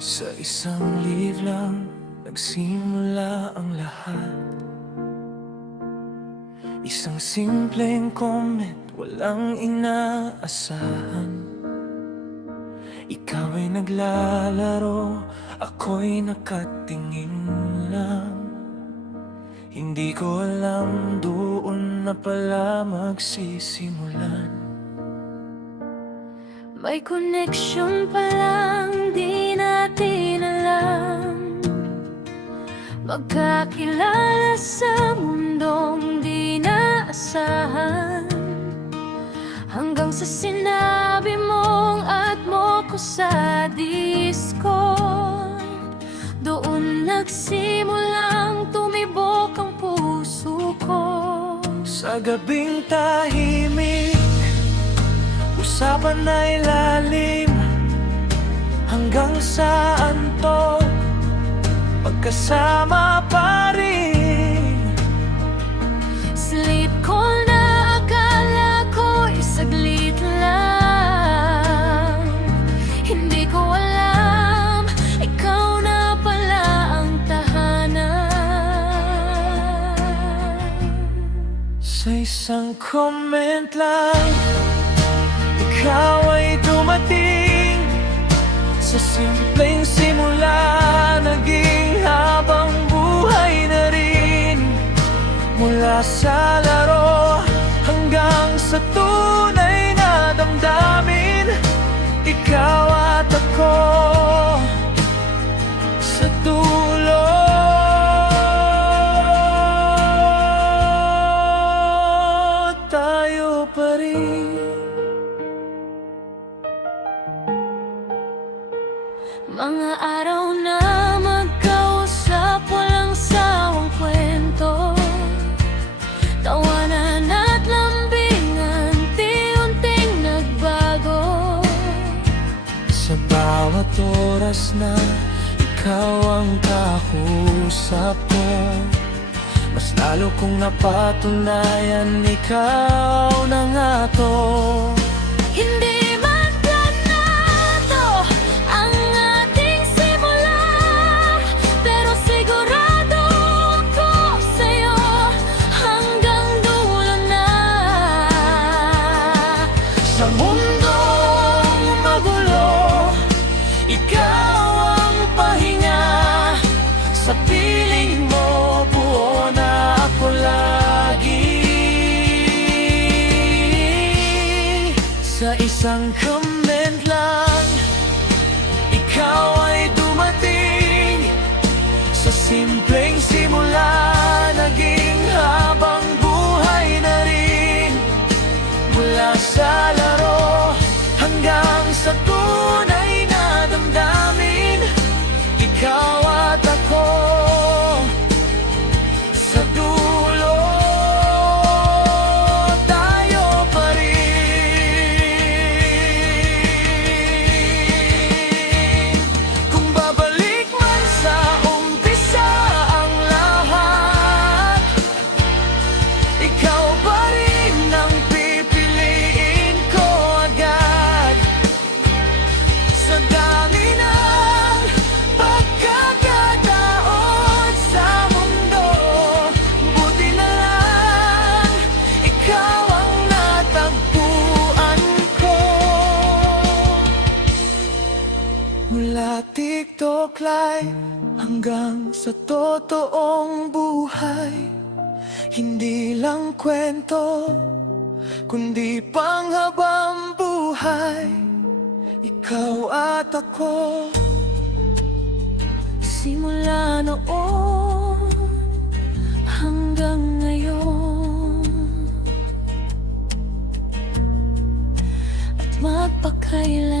Sa isang live lang nagsimula ang lahat. Isang simpleng comment, walang inaasahan. Ikaw ay naglalaro, ako'y nakatingin lang. Hindi ko alam doon na pala magsisimulan. May connection pa lang, di natin alam. Magkakilala sa mundong di naasahan. Hanggang sa sinabi mong add mo ko sa Discord. Doon nagsimulang tumibok ang puso ko. Sa gabing tahimik, usapan ay lalim. Hanggang sa antok, pagkasama pa rin. Sleep call na akala ko'y saglit lang. Hindi ko alam, ikaw na pala ang tahanan. Sa isang comment lang, ikaw ay dumating. Sa simpleng simula, naging habang buhay na rin. Mula sa laro hanggang sa tunay na damdamin, ikaw at ako sa dulo. Tayo pa rin. Mga araw na magkausap, walang sawang kwento. Tawanan at lambingan, unti-unting nagbago. Sa bawat oras na ikaw ang kausap ko, mas lalo kong napatunayan, ikaw na nga to. Hindi man planado ang ating simula, pero sigurado ako sa'yo hanggang dulo na. Sa mundong magulo, ikaw ang pahinga. Sa piling mo, buo na ako lagi. Sa isang comment lang, ikaw ay dumating. Sa simpleng simula, naging habang buhay na rin. Mula sa laro hanggang sa tunay na damdamin, ikaw at ako sa dulo. Tayo pa rin. Kung babalik man sa umpisa ang lahat, ikaw pa rin ang pipiliin ko agad. Sa dami ng pagkakataon sa mundo, buti na lang ikaw ang natagpuan ko. Mula TikTok live hanggang sa totoong buhay, hindi lang kwento, kundi panghabang buhay. Ikaw at ako. Simula noon hanggang ngayon, at magpakailan